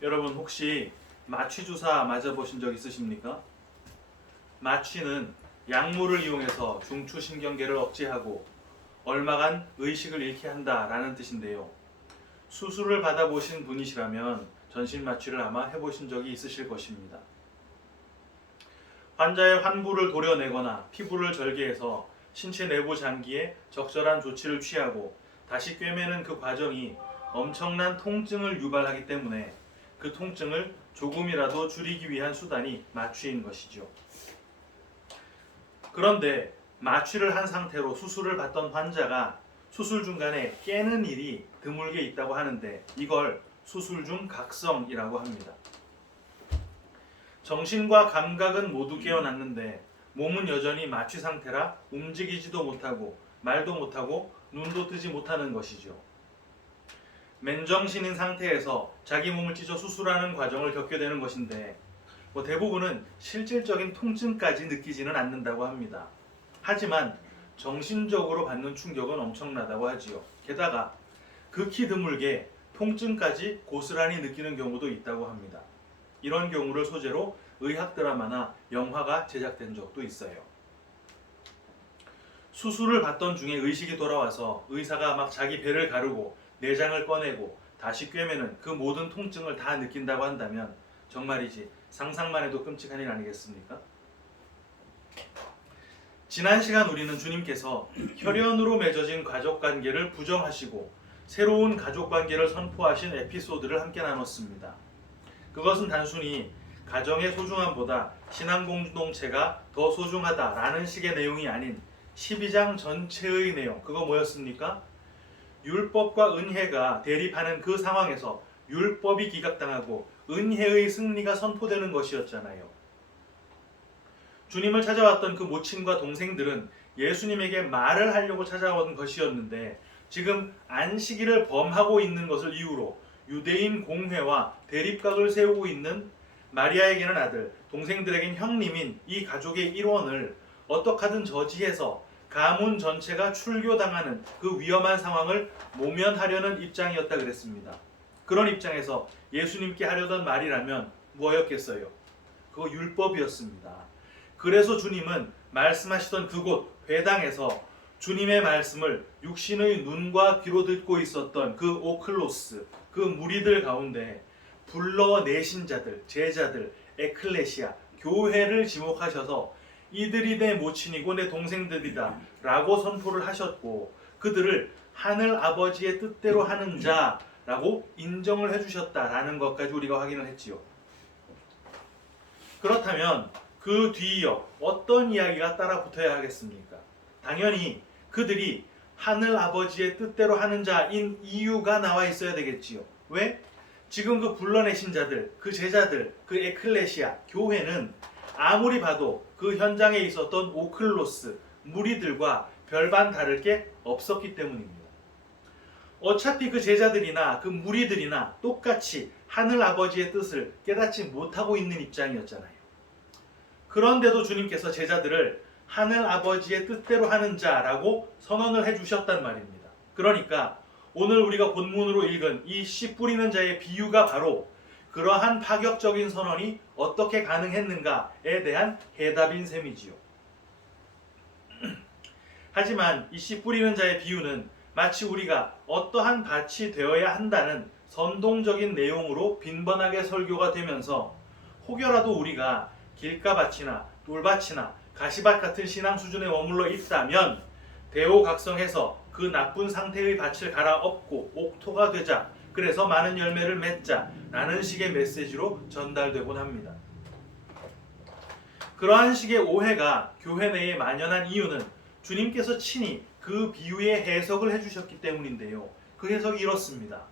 여러분 혹시 마취 주사 맞아보신 적 있으십니까? 마취는 약물을 이용해서 중추신경계를 억제하고 얼마간 의식을 잃게 한다라는 뜻인데요. 수술을 받아보신 분이시라면 전신 마취를 아마 해보신 적이 있으실 것입니다. 환자의 환부를 도려내거나 피부를 절개해서 신체 내부 장기에 적절한 조치를 취하고 다시 꿰매는 그 과정이 엄청난 통증을 유발하기 때문에 그 통증을 조금이라도 줄이기 위한 수단이 마취인 것이죠. 그런데 마취를 한 상태로 수술을 받던 환자가 수술 중간에 깨는 일이 드물게 있다고 하는데 이걸 수술 중 각성이라고 합니다. 정신과 감각은 모두 깨어났는데 몸은 여전히 마취 상태라 움직이지도 못하고 말도 못하고 눈도 뜨지 못하는 것이죠. 맨정신인 상태에서 자기 몸을 찢어 수술하는 과정을 겪게 되는 것인데 대부분은 실질적인 통증까지 느끼지는 않는다고 합니다. 하지만 정신적으로 받는 충격은 엄청나다고 하지요. 게다가 극히 드물게 통증까지 고스란히 느끼는 경우도 있다고 합니다. 이런 경우를 소재로 의학 드라마나 영화가 제작된 적도 있어요. 수술을 받던 중에 의식이 돌아와서 의사가 막 자기 배를 가르고 내장을 꺼내고 다시 꿰매는 그 모든 통증을 다 느낀다고 한다면 정말이지 상상만 해도 끔찍한 일 아니겠습니까? 지난 시간 우리는 주님께서 혈연으로 맺어진 가족관계를 부정하시고 새로운 가족관계를 선포하신 에피소드를 함께 나눴습니다. 그것은 단순히 가정의 소중함보다 신앙 공동체가 더 소중하다라는 식의 내용이 아닌 12장 전체의 내용, 그거 뭐였습니까? 율법과 은혜가 대립하는 그 상황에서 율법이 기각당하고 은혜의 승리가 선포되는 것이었잖아요. 주님을 찾아왔던 그 모친과 동생들은 예수님에게 말을 하려고 찾아온 것이었는데 지금 안식일을 범하고 있는 것을 이유로 유대인 공회와 대립각을 세우고 있는 마리아에게는 아들, 동생들에겐 형님인 이 가족의 일원을 어떻게 하든 저지해서 가문 전체가 출교당하는 그 위험한 상황을 모면하려는 입장이었다 그랬습니다. 그런 입장에서 예수님께 하려던 말이라면 뭐였겠어요? 그거 율법이었습니다. 그래서 주님은 말씀하시던 그곳 회당에서 주님의 말씀을 육신의 눈과 귀로 듣고 있었던 그 오클로스, 그 무리들 가운데 불러내신 자들, 제자들, 에클레시아, 교회를 지목하셔서 이들이 내 모친이고 내 동생들이다 라고 선포를 하셨고 그들을 하늘 아버지의 뜻대로 하는 자라고 인정을 해주셨다라는 것까지 우리가 확인을 했지요. 그렇다면 그 뒤이어 어떤 이야기가 따라 붙어야 하겠습니까? 당연히 그들이 하늘 아버지의 뜻대로 하는 자인 이유가 나와 있어야 되겠지요. 왜? 지금 그 불러내신 자들, 그 제자들, 그 에클레시아, 교회는 아무리 봐도 그 현장에 있었던 오클로스, 무리들과 별반 다를 게 없었기 때문입니다. 어차피 그 제자들이나 그 무리들이나 똑같이 하늘 아버지의 뜻을 깨닫지 못하고 있는 입장이었잖아요. 그런데도 주님께서 제자들을 하늘 아버지의 뜻대로 하는 자라고 선언을 해주셨단 말입니다. 그러니까 오늘 우리가 본문으로 읽은 이 씨 뿌리는 자의 비유가 바로 그러한 파격적인 선언이 어떻게 가능했는가에 대한 해답인 셈이지요. 하지만 이 씨 뿌리는 자의 비유는 마치 우리가 어떠한 밭이 되어야 한다는 선동적인 내용으로 빈번하게 설교가 되면서 혹여라도 우리가 길가밭이나 돌밭이나 가시밭 같은 신앙 수준에 머물러 있다면 대오각성해서 그 나쁜 상태의 밭을 갈아엎고 옥토가 되자, 그래서 많은 열매를 맺자 라는 식의 메시지로 전달되곤 합니다. 그러한 식의 오해가 교회 내에 만연한 이유는 주님께서 친히 그 비유의 해석을 해주셨기 때문인데요. 그 해석이 이렇습니다.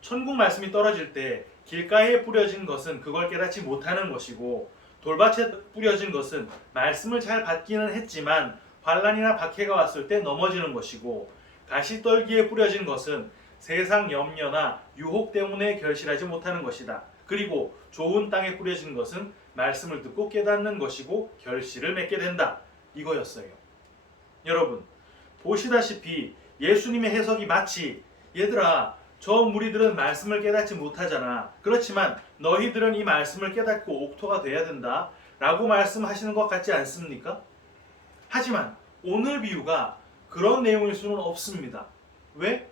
천국 말씀이 떨어질 때 길가에 뿌려진 것은 그걸 깨닫지 못하는 것이고 돌밭에 뿌려진 것은 말씀을 잘 받기는 했지만 환난이나 박해가 왔을 때 넘어지는 것이고 가시떨기에 뿌려진 것은 세상 염려나 유혹 때문에 결실하지 못하는 것이다. 그리고 좋은 땅에 뿌려진 것은 말씀을 듣고 깨닫는 것이고 결실을 맺게 된다. 이거였어요. 여러분, 보시다시피 예수님의 해석이 마치 얘들아 저 무리들은 말씀을 깨닫지 못하잖아. 그렇지만 너희들은 이 말씀을 깨닫고 옥토가 돼야 된다 라고 말씀하시는 것 같지 않습니까? 하지만 오늘 비유가 그런 내용일 수는 없습니다. 왜?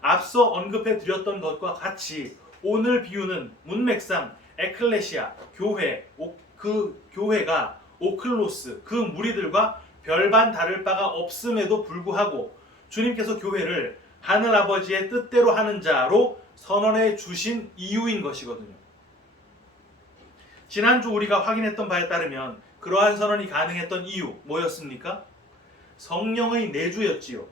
앞서 언급해 드렸던 것과 같이 오늘 비유는 문맥상 에클레시아, 교회, 그 교회가 오클로스, 그 무리들과 별반 다를 바가 없음에도 불구하고 주님께서 교회를 하늘아버지의 뜻대로 하는 자로 선언해 주신 이유인 것이거든요. 지난주 우리가 확인했던 바에 따르면 그러한 선언이 가능했던 이유 뭐였습니까? 성령의 내주였지요.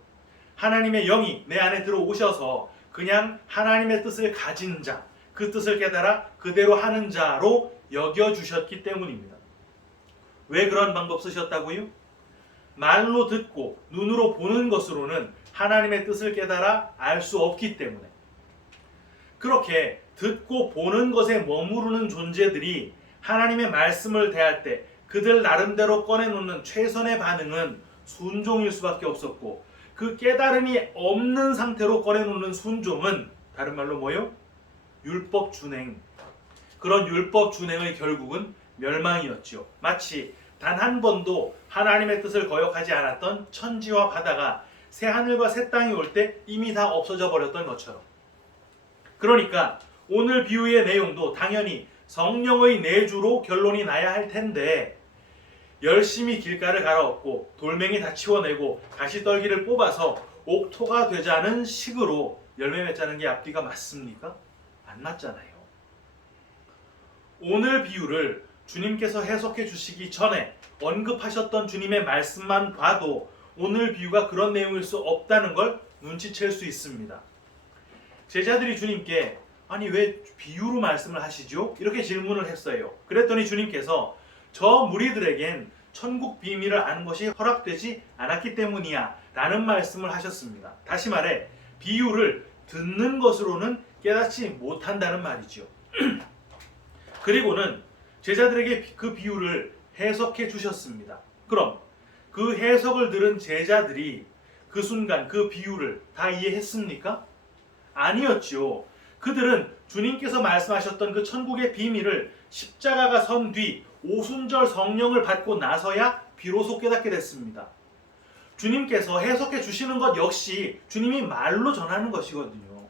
하나님의 영이 내 안에 들어오셔서 그냥 하나님의 뜻을 가진 자, 그 뜻을 깨달아 그대로 하는 자로 여겨주셨기 때문입니다. 왜 그런 방법 쓰셨다고요? 말로 듣고 눈으로 보는 것으로는 하나님의 뜻을 깨달아 알 수 없기 때문에. 그렇게 듣고 보는 것에 머무르는 존재들이 하나님의 말씀을 대할 때 그들 나름대로 꺼내놓는 최선의 반응은 순종일 수밖에 없었고, 그 깨달음이 없는 상태로 꺼내놓는 순종은 다른 말로 뭐요? 율법 준행. 그런 율법 준행의 결국은 멸망이었죠. 마치 단 한 번도 하나님의 뜻을 거역하지 않았던 천지와 바다가 새 하늘과 새 땅이 올 때 이미 다 없어져 버렸던 것처럼. 그러니까 오늘 비유의 내용도 당연히 성령의 내주로 결론이 나야 할 텐데, 열심히 길가를 갈아엎고 돌멩이 다 치워내고 가시떨기를 뽑아서 옥토가 되자는 식으로 열매 맺자는 게 앞뒤가 맞습니까? 안 맞잖아요. 오늘 비유를 주님께서 해석해 주시기 전에 언급하셨던 주님의 말씀만 봐도 오늘 비유가 그런 내용일 수 없다는 걸 눈치챌 수 있습니다. 제자들이 주님께 아니 왜 비유로 말씀을 하시죠? 이렇게 질문을 했어요. 그랬더니 주님께서 저 무리들에겐 천국 비밀을 아는 것이 허락되지 않았기 때문이야 라는 말씀을 하셨습니다. 다시 말해 비유를 듣는 것으로는 깨닫지 못한다는 말이죠. 그리고는 제자들에게 그 비유를 해석해 주셨습니다. 그럼 그 해석을 들은 제자들이 그 순간 그 비유를 다 이해했습니까? 아니었죠. 그들은 주님께서 말씀하셨던 그 천국의 비밀을 십자가가 선 뒤 오순절 성령을 받고 나서야 비로소 깨닫게 됐습니다. 주님께서 해석해 주시는 것 역시 주님이 말로 전하는 것이거든요.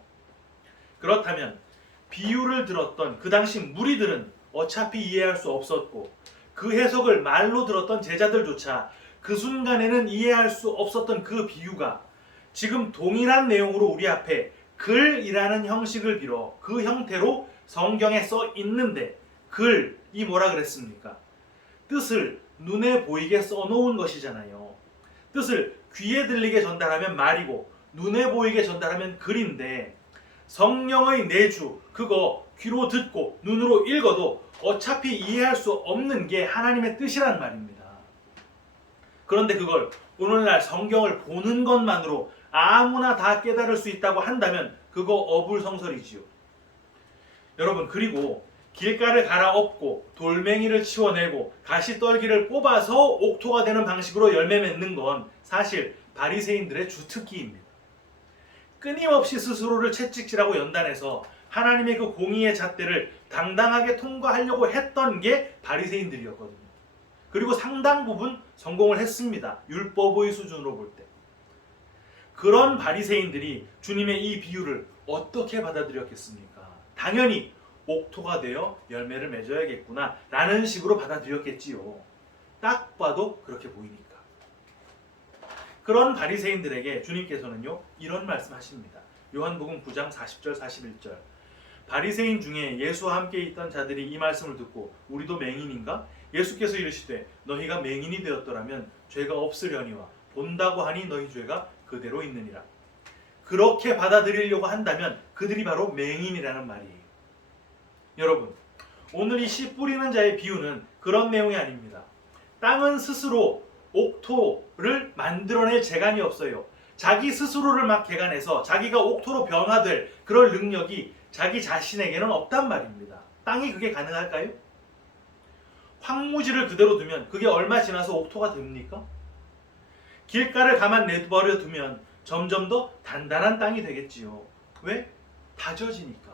그렇다면 비유를 들었던 그 당시 무리들은 어차피 이해할 수 없었고, 그 해석을 말로 들었던 제자들조차 그 순간에는 이해할 수 없었던 그 비유가 지금 동일한 내용으로 우리 앞에 글이라는 형식을 빌어 그 형태로 성경에 써 있는데, 글이 뭐라 그랬습니까? 뜻을 눈에 보이게 써놓은 것이잖아요. 뜻을 귀에 들리게 전달하면 말이고 눈에 보이게 전달하면 글인데, 성령의 내주, 그거 귀로 듣고 눈으로 읽어도 어차피 이해할 수 없는 게 하나님의 뜻이란 말입니다. 그런데 그걸 오늘날 성경을 보는 것만으로 아무나 다 깨달을 수 있다고 한다면 그거 어불성설이지요. 여러분, 그리고 길가를 갈아엎고 돌멩이를 치워내고 가시떨기를 뽑아서 옥토가 되는 방식으로 열매 맺는 건 사실 바리새인들의 주특기입니다. 끊임없이 스스로를 채찍질하고 연단해서 하나님의 그 공의의 잣대를 당당하게 통과하려고 했던 게 바리새인들이었거든요. 그리고 상당 부분 성공을 했습니다. 율법의 수준으로 볼 때. 그런 바리새인들이 주님의 이 비유를 어떻게 받아들였겠습니까? 당연히 옥토가 되어 열매를 맺어야겠구나 라는 식으로 받아들였겠지요. 딱 봐도 그렇게 보이니까. 그런 바리새인들에게 주님께서는요 이런 말씀하십니다. 요한복음 9장 40절 41절. 바리새인 중에 예수와 함께 있던 자들이 이 말씀을 듣고 우리도 맹인인가? 예수께서 이르시되 너희가 맹인이 되었더라면 죄가 없으려니와 본다고 하니 너희 죄가 그대로 있느니라. 그렇게 받아들이려고 한다면 그들이 바로 맹인이라는 말이에요. 여러분, 오늘 이 씨 뿌리는 자의 비유는 그런 내용이 아닙니다. 땅은 스스로 옥토를 만들어낼 재간이 없어요. 자기 스스로를 막 개간해서 자기가 옥토로 변화될 그럴 능력이 자기 자신에게는 없단 말입니다. 땅이 그게 가능할까요? 황무지를 그대로 두면 그게 얼마 지나서 옥토가 됩니까? 길가를 가만 내버려 두면 점점 더 단단한 땅이 되겠지요. 왜? 다져지니까.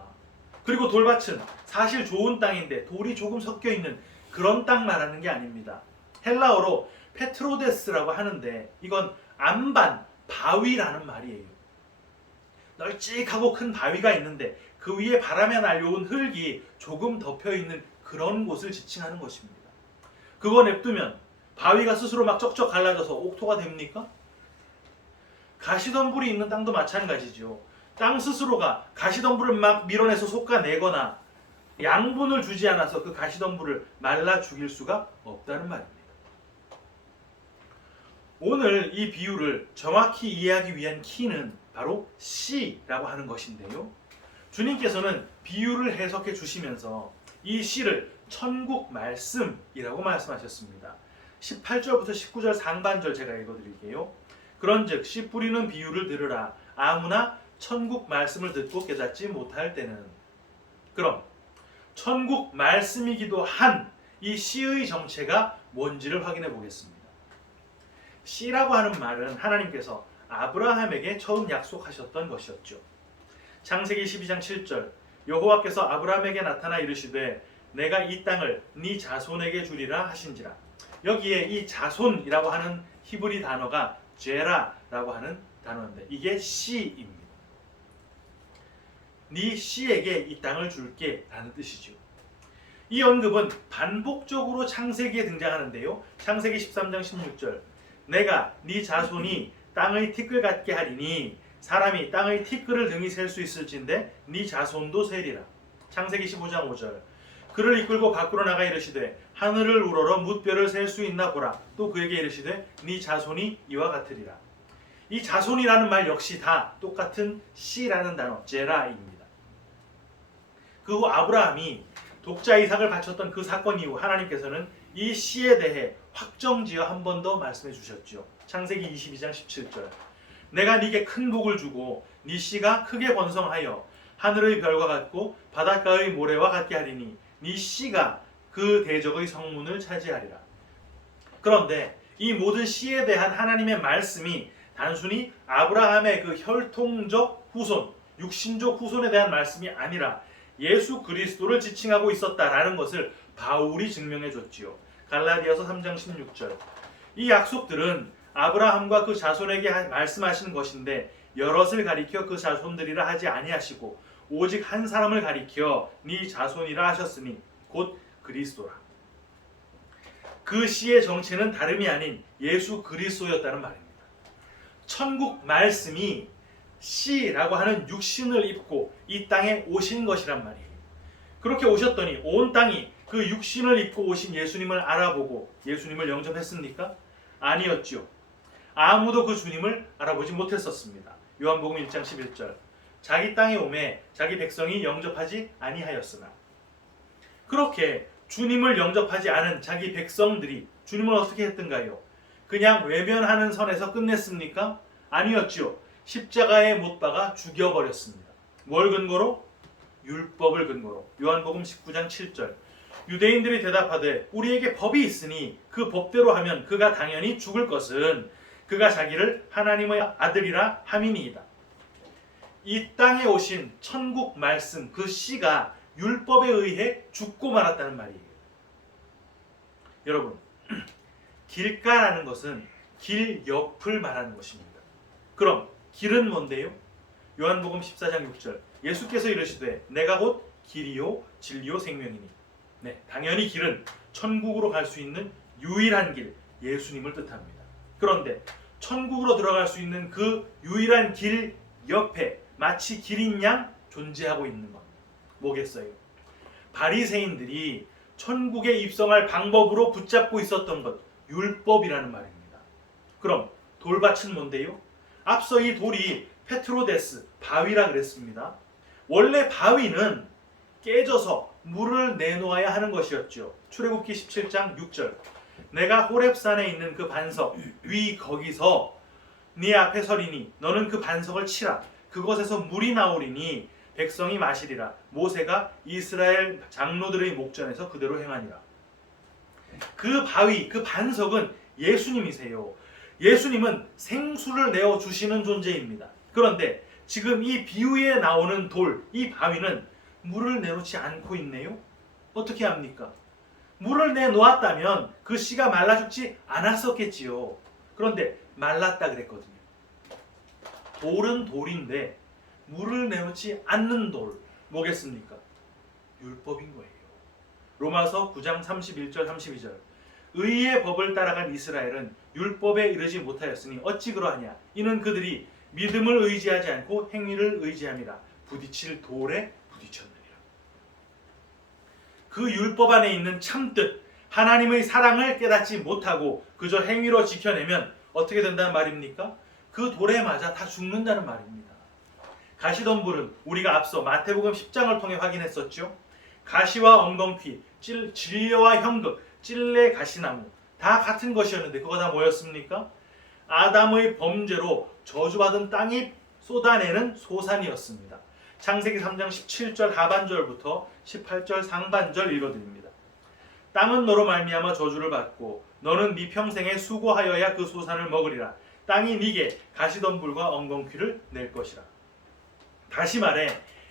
그리고 돌밭은 사실 좋은 땅인데 돌이 조금 섞여 있는 그런 땅 말하는 게 아닙니다. 헬라어로 페트로데스라고 하는데 이건 안반, 바위라는 말이에요. 널찍하고 큰 바위가 있는데 그 위에 바람에 날려온 흙이 조금 덮여 있는 그런 곳을 지칭하는 것입니다. 그거 냅두면 바위가 스스로 막 쩍쩍 갈라져서 옥토가 됩니까? 가시덤불이 있는 땅도 마찬가지죠. 땅 스스로가 가시덤불을 막 밀어내서 솎아내거나 양분을 주지 않아서 그 가시덤불을 말라 죽일 수가 없다는 말입니다. 오늘 이 비유를 정확히 이해하기 위한 키는 바로 씨라고 하는 것인데요. 주님께서는 비유를 해석해 주시면서 이 씨를 천국 말씀이라고 말씀하셨습니다. 18절부터 19절 상반절 제가 읽어드릴게요. 그런즉 씨 뿌리는 비유를 들으라. 아무나 천국 말씀을 듣고 깨닫지 못할 때는. 그럼 천국 말씀이기도 한 이 씨의 정체가 뭔지를 확인해 보겠습니다. 씨라고 하는 말은 하나님께서 아브라함에게 처음 약속하셨던 것이었죠. 창세기 12장 7절 여호와께서 아브라함에게 나타나 이르시되 내가 이 땅을 네 자손에게 주리라 하신지라. 여기에 이 자손이라고 하는 히브리 단어가 제라라고 하는 단어인데 이게 씨입니다. 네 씨에게 이 땅을 줄게 라는 뜻이죠. 이 언급은 반복적으로 창세기에 등장하는데요. 창세기 13장 16절 내가 네 자손이 땅의 티끌 같게 하리니 사람이 땅의 티끌을 등이 셀 수 있을진데 네 자손도 세리라. 창세기 15장 5절 그를 이끌고 밖으로 나가 이르시되 하늘을 우러러 뭇별을 셀 수 있나 보라. 또 그에게 이르시되 네 자손이 이와 같으리라. 이 자손이라는 말 역시 다 똑같은 씨라는 단어 제라입니다. 그 후 아브라함이 독자 이삭을 바쳤던 그 사건 이후 하나님께서는 이 씨에 대해 확정지어 한 번 더 말씀해 주셨죠. 창세기 22장 17절 내가 네게 큰 복을 주고 네 씨가 크게 번성하여 하늘의 별과 같고 바닷가의 모래와 같게 하리니 네 씨가 그 대적의 성문을 차지하리라. 그런데 이 모든 씨에 대한 하나님의 말씀이 단순히 아브라함의 그 혈통적 후손, 육신적 후손에 대한 말씀이 아니라 예수 그리스도를 지칭하고 있었다라는 것을 바울이 증명해 줬지요. 갈라디아서 3장 16절 이 약속들은 아브라함과 그 자손에게 말씀하신 것인데 여럿을 가리켜 그 자손들이라 하지 아니하시고 오직 한 사람을 가리켜 네 자손이라 하셨으니 곧 그리스도라. 그 씨의 정체는 다름이 아닌 예수 그리스도였다는 말입니다. 천국 말씀이 씨라고 하는 육신을 입고 이 땅에 오신 것이란 말이에요. 그렇게 오셨더니 온 땅이 그 육신을 입고 오신 예수님을 알아보고 예수님을 영접했습니까? 아니었지요. 아무도 그 주님을 알아보지 못했었습니다. 요한복음 1장 11절 자기 땅에 오매 자기 백성이 영접하지 아니하였으나. 그렇게 주님을 영접하지 않은 자기 백성들이 주님을 어떻게 했던가요? 그냥 외면하는 선에서 끝냈습니까? 아니었지요. 십자가에 못 박아 죽여버렸습니다. 뭘 근거로? 율법을 근거로. 요한복음 19장 7절 유대인들이 대답하되 우리에게 법이 있으니 그 법대로 하면 그가 당연히 죽을 것은 그가 자기를 하나님의 아들이라 함이니이다. 이 땅에 오신 천국 말씀 그 씨가 율법에 의해 죽고 말았다는 말이에요. 여러분, 길가라는 것은 길 옆을 말하는 것입니다. 그럼 길은 뭔데요? 요한복음 14장 6절 예수께서 이르시되 내가 곧 길이요 진리요 생명이니. 네, 당연히 길은 천국으로 갈 수 있는 유일한 길 예수님을 뜻합니다. 그런데 천국으로 들어갈 수 있는 그 유일한 길 옆에 마치 길인 양 존재하고 있는 것 뭐겠어요? 바리새인들이 천국에 입성할 방법으로 붙잡고 있었던 것 율법이라는 말입니다. 그럼 돌밭은 뭔데요? 앞서 이 돌이 페트로데스 바위라 그랬습니다. 원래 바위는 깨져서 물을 내놓아야 하는 것이었죠. 출애굽기 17장 6절 내가 호렙산에 있는 그 반석 위 거기서 네 앞에 서리니 너는 그 반석을 치라. 그것에서 물이 나오리니 백성이 마시리라. 모세가 이스라엘 장로들의 목전에서 그대로 행하니라. 그 바위, 그 반석은 예수님이세요. 예수님은 생수를 내어주시는 존재입니다. 그런데 지금 이 비유에 나오는 돌, 이 바위는 물을 내놓지 않고 있네요. 어떻게 합니까? 물을 내놓았다면 그 씨가 말라 죽지 않았었겠지요. 그런데 말랐다 그랬거든요. 돌은 돌인데 물을 내놓지 않는 돌, 뭐겠습니까? 율법인 거예요. 로마서 9장 31절 32절. 의의 법을 따라간 이스라엘은 율법에 이르지 못하였으니 어찌 그러하냐? 이는 그들이 믿음을 의지하지 않고 행위를 의지함이라. 부딪힐 돌에 부딪혔느니라. 그 율법 안에 있는 참뜻, 하나님의 사랑을 깨닫지 못하고 그저 행위로 지켜내면 어떻게 된다는 말입니까? 그 돌에 맞아 다 죽는다는 말입니다. 가시덤불은 우리가 앞서 마태복음 10장을 통해 확인했었죠. 가시와 엉겅퀴, 진려와 현극, 찔레 가시나무 다 같은 것이었는데 그거 다 뭐였습니까? 아담의 범죄로 저주받은 땅이 쏟아내는 소산이었습니다. 창세기 3장 17절 하반절부터 18절 상반절 읽어드립니다. 땅은 너로 말미암아 저주를 받고 너는 네 평생에 수고하여야 그 소산을 먹으리라. 땅이 네게 가시덤불과 엉겅퀴를 낼 것이라. 다시 말해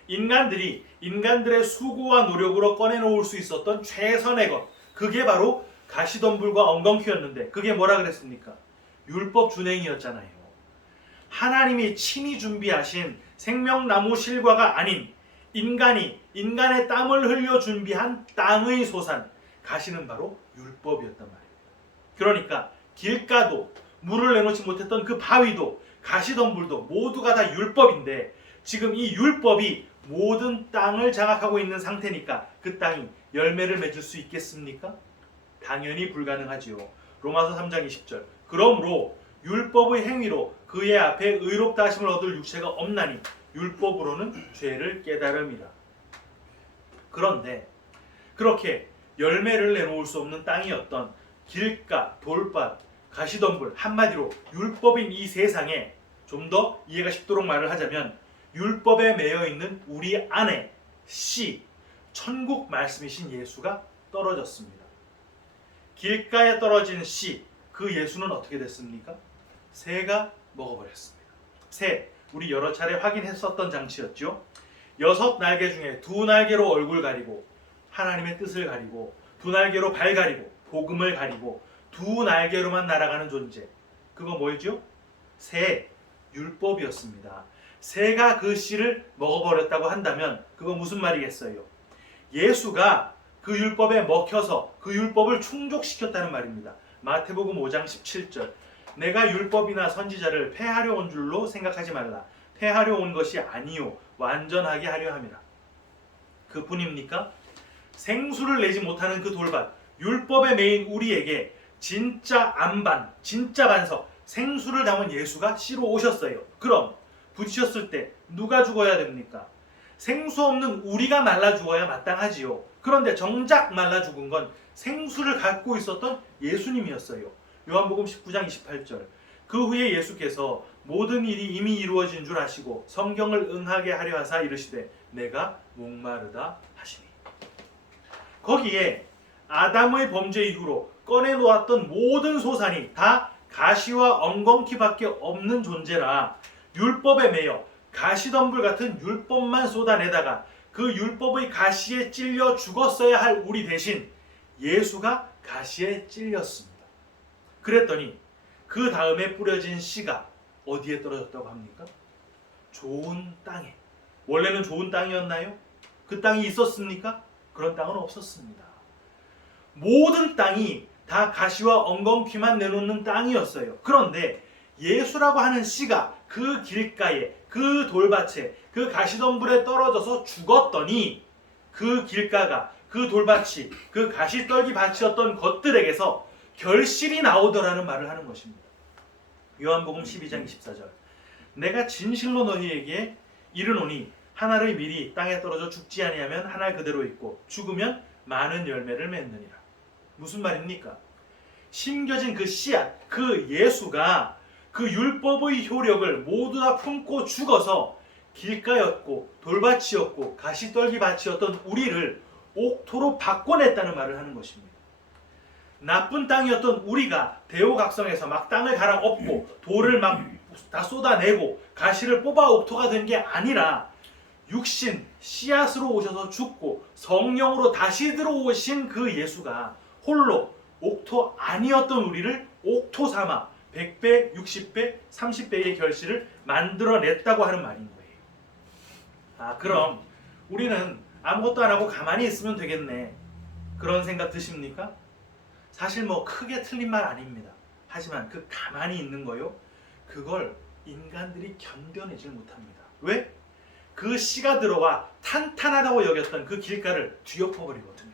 인간들의 수고와 노력으로 꺼내놓을 수 있었던 최선의 것, 그게 바로 가시덤불과 엉겅퀴였는데 그게 뭐라 그랬습니까? 율법 준행이었잖아요. 하나님이 친히 준비하신 생명나무 실과가 아닌 인간의 땀을 흘려 준비한 땅의 소산, 가시는 바로 율법이었단 말입니다. 그러니까 길가도 물을 내놓지 못했던 그 바위도 가시덤불도 모두가 다 율법인데 지금 이 율법이 모든 땅을 장악하고 있는 상태니까 그 땅이 열매를 맺을 수 있겠습니까? 당연히 불가능하지요. 로마서 3장 20절. 그러므로 율법의 행위로 그의 앞에 의롭다 하심을 얻을 육체가 없나니 율법으로는 죄를 깨달음이라. 그런데 그렇게 열매를 내놓을 수 없는 땅이었던 길가, 돌밭, 가시덤불, 한마디로 율법인 이 세상에 좀 더 이해가 쉽도록 말을 하자면 율법에 매여 있는 우리 안에 씨, 천국 말씀이신 예수가 떨어졌습니다. 길가에 떨어진 씨, 그 예수는 어떻게 됐습니까? 새가 먹어버렸습니다. 새, 우리 여러 차례 확인했었던 장치였죠. 6날개 중에 2날개로 얼굴 가리고 하나님의 뜻을 가리고 2날개로 발 가리고 복음을 가리고 2날개로만 날아가는 존재, 그거 뭐였죠? 새, 율법이었습니다. 새가 그 씨를 먹어버렸다고 한다면 그거 무슨 말이겠어요? 예수가 그 율법에 먹혀서 그 율법을 충족시켰다는 말입니다. 마태복음 5장 17절. 내가 율법이나 선지자를 폐하려 온 줄로 생각하지 말라. 폐하려 온 것이 아니요 완전하게 하려 함이라. 그뿐입니까? 생수를 내지 못하는 그 돌밭, 율법에 매인 우리에게 진짜 안반, 진짜 반석, 생수를 담은 예수가 씨로 오셨어요. 그럼 부딪혔을 때 누가 죽어야 됩니까? 생수 없는 우리가 말라 죽어야 마땅하지요. 그런데 정작 말라 죽은 건 생수를 갖고 있었던 예수님이었어요. 요한복음 19장 28절. 그 후에 예수께서 모든 일이 이미 이루어진 줄 아시고 성경을 응하게 하려 하사 이르시되 내가 목마르다 하시니. 거기에 아담의 범죄 이후로 꺼내놓았던 모든 소산이 다 가시와 엉겅퀴밖에 없는 존재라 율법에 매여 가시덤불 같은 율법만 쏟아내다가 그 율법의 가시에 찔려 죽었어야 할 우리 대신 예수가 가시에 찔렸습니다. 그랬더니 그 다음에 뿌려진 씨가 어디에 떨어졌다고 합니까? 좋은 땅에. 원래는 좋은 땅이었나요? 그 땅이 있었습니까? 그런 땅은 없었습니다. 모든 땅이 다 가시와 엉겅퀴만 내놓는 땅이었어요. 그런데 예수라고 하는 씨가 그 길가에, 그 돌밭에, 그 가시덤불에 떨어져서 죽었더니 그 길가가, 그 돌밭이, 그 가시떨기 밭이었던 것들에게서 결실이 나오더라는 말을 하는 것입니다. 요한복음 12장 24절. 내가 진실로 너희에게 이르노니 한 알의 밀이 땅에 떨어져 죽지 아니하면 한 알 그대로 있고 죽으면 많은 열매를 맺느니라. 무슨 말입니까? 심겨진 그 씨앗, 그 예수가 그 율법의 효력을 모두 다 품고 죽어서 길가였고 돌밭이었고 가시떨기 밭이었던 우리를 옥토로 바꿔냈다는 말을 하는 것입니다. 나쁜 땅이었던 우리가 대오각성에서 막 땅을 갈아엎고 돌을 막 다 쏟아내고 가시를 뽑아 옥토가 된 게 아니라 육신 씨앗으로 오셔서 죽고 성령으로 다시 들어오신 그 예수가 홀로 옥토 아니었던 우리를 옥토 삼아 100배, 60배, 30배의 결실을 만들어냈다고 하는 말인 거예요. 그럼 우리는 아무것도 안 하고 가만히 있으면 되겠네, 그런 생각 드십니까? 사실 뭐 크게 틀린 말 아닙니다. 하지만 그 가만히 있는 거요, 그걸 인간들이 견뎌내질 못합니다. 왜? 그 씨가 들어와 탄탄하다고 여겼던 그 길가를 뒤엎어버리거든요.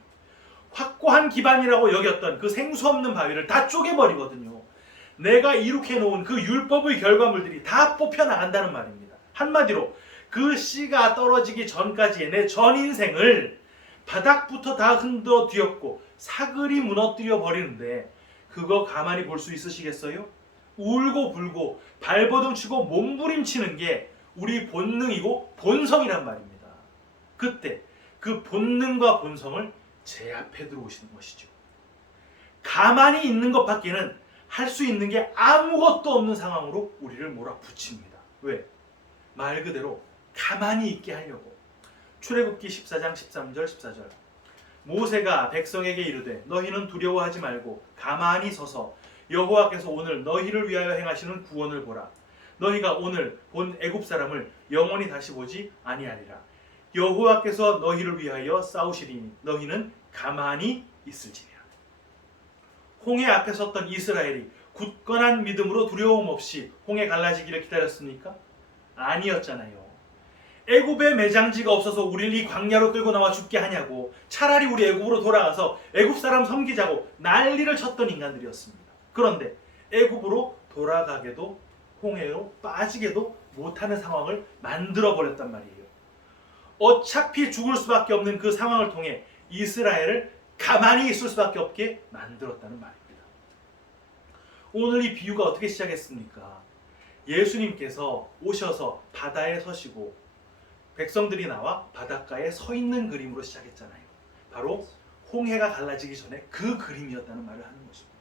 확고한 기반이라고 여겼던 그 생수 없는 바위를 다 쪼개버리거든요. 내가 이룩해 놓은 그 율법의 결과물들이 다 뽑혀나간다는 말입니다. 한마디로 그 씨가 떨어지기 전까지의 내 전 인생을 바닥부터 다 흔들어 뒤엎고 사글이 무너뜨려 버리는데 그거 가만히 볼 수 있으시겠어요? 울고 불고 발버둥 치고 몸부림치는 게 우리 본능이고 본성이란 말입니다. 그때 그 본능과 본성을 제압해 들어오시는 것이죠. 가만히 있는 것밖에는 할 수 있는 게 아무것도 없는 상황으로 우리를 몰아붙입니다. 왜? 말 그대로 가만히 있게 하려고. 출애굽기 14장 13절 14절 모세가 백성에게 이르되 너희는 두려워하지 말고 가만히 서서 여호와께서 오늘 너희를 위하여 행하시는 구원을 보라. 너희가 오늘 본 애굽 사람을 영원히 다시 보지 아니하리라. 여호와께서 너희를 위하여 싸우시리니 너희는 가만히 있을지니라. 홍해 앞에 섰던 이스라엘이 굳건한 믿음으로 두려움 없이 홍해 갈라지기를 기다렸습니까? 아니었잖아요. 애굽에 매장지가 없어서 우리를 이 광야로 끌고 나와 죽게 하냐고 차라리 우리 애굽으로 돌아가서 애굽 사람 섬기자고 난리를 쳤던 인간들이었습니다. 그런데 애굽으로 돌아가게도 홍해로 빠지게도 못하는 상황을 만들어버렸단 말이에요. 어차피 죽을 수밖에 없는 그 상황을 통해 이스라엘을 가만히 있을 수밖에 없게 만들었다는 말입니다. 오늘 이 비유가 어떻게 시작했습니까? 예수님께서 오셔서 바다에 서시고 백성들이 나와 바닷가에 서 있는 그림으로 시작했잖아요. 바로 홍해가 갈라지기 전에 그 그림이었다는 말을 하는 것입니다.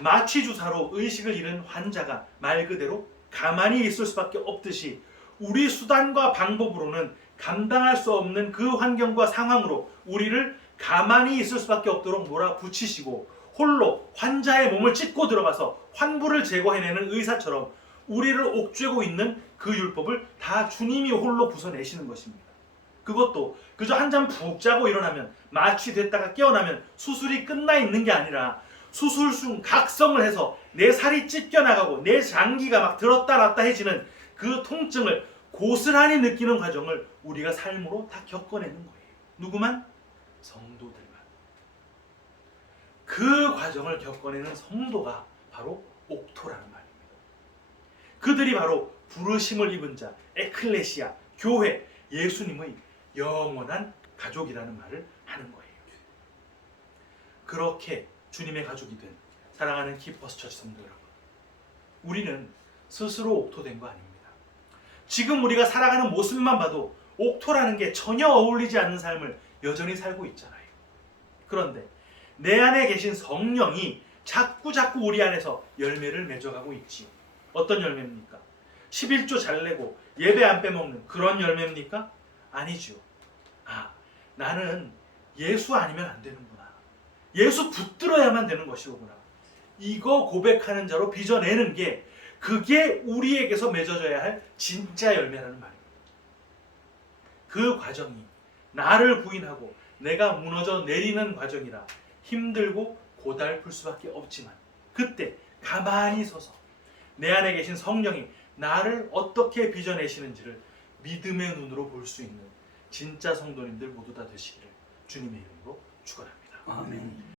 마취 주사로 의식을 잃은 환자가 말 그대로 가만히 있을 수밖에 없듯이 우리 수단과 방법으로는 감당할 수 없는 그 환경과 상황으로 우리를 가만히 있을 수밖에 없도록 몰아붙이시고 홀로 환자의 몸을 찢고 들어가서 환부를 제거해내는 의사처럼 우리를 옥죄고 있는 그 율법을 다 주님이 홀로 부숴내시는 것입니다. 그것도 그저 한 잠 푹 자고 일어나면 마취됐다가 깨어나면 수술이 끝나 있는 게 아니라 수술 중 각성을 해서 내 살이 찢겨나가고 내 장기가 막 들었다 놨다 해지는 그 통증을 고스란히 느끼는 과정을 우리가 삶으로 다 겪어내는 거예요. 누구만? 성도들만. 그 과정을 겪어내는 성도가 바로 옥토라는 말입니다. 그들이 바로 부르심을 입은 자, 에클레시아, 교회, 예수님의 영원한 가족이라는 말을 하는 거예요. 그렇게 주님의 가족이 된 사랑하는 키퍼스 처치 성도 여러분, 우리는 스스로 옥토된 거 아닙니다. 지금 우리가 살아가는 모습만 봐도 옥토라는 게 전혀 어울리지 않는 삶을 여전히 살고 있잖아요. 그런데 내 안에 계신 성령이 자꾸 우리 안에서 열매를 맺어가고 있지요. 어떤 열매입니까? 11조 잘 내고 예배 안 빼먹는 그런 열매입니까? 아니죠. 나는 예수 아니면 안 되는구나. 예수 붙들어야만 되는 것이로구나. 이거 고백하는 자로 빚어내는 게 그게 우리에게서 맺어져야 할 진짜 열매라는 말입니다. 그 과정이 나를 부인하고 내가 무너져 내리는 과정이라 힘들고 고달플 수밖에 없지만 그때 가만히 서서 내 안에 계신 성령이 나를 어떻게 빚어내시는지를 믿음의 눈으로 볼 수 있는 진짜 성도님들 모두 다 되시기를 주님의 이름으로 축원합니다. 아멘.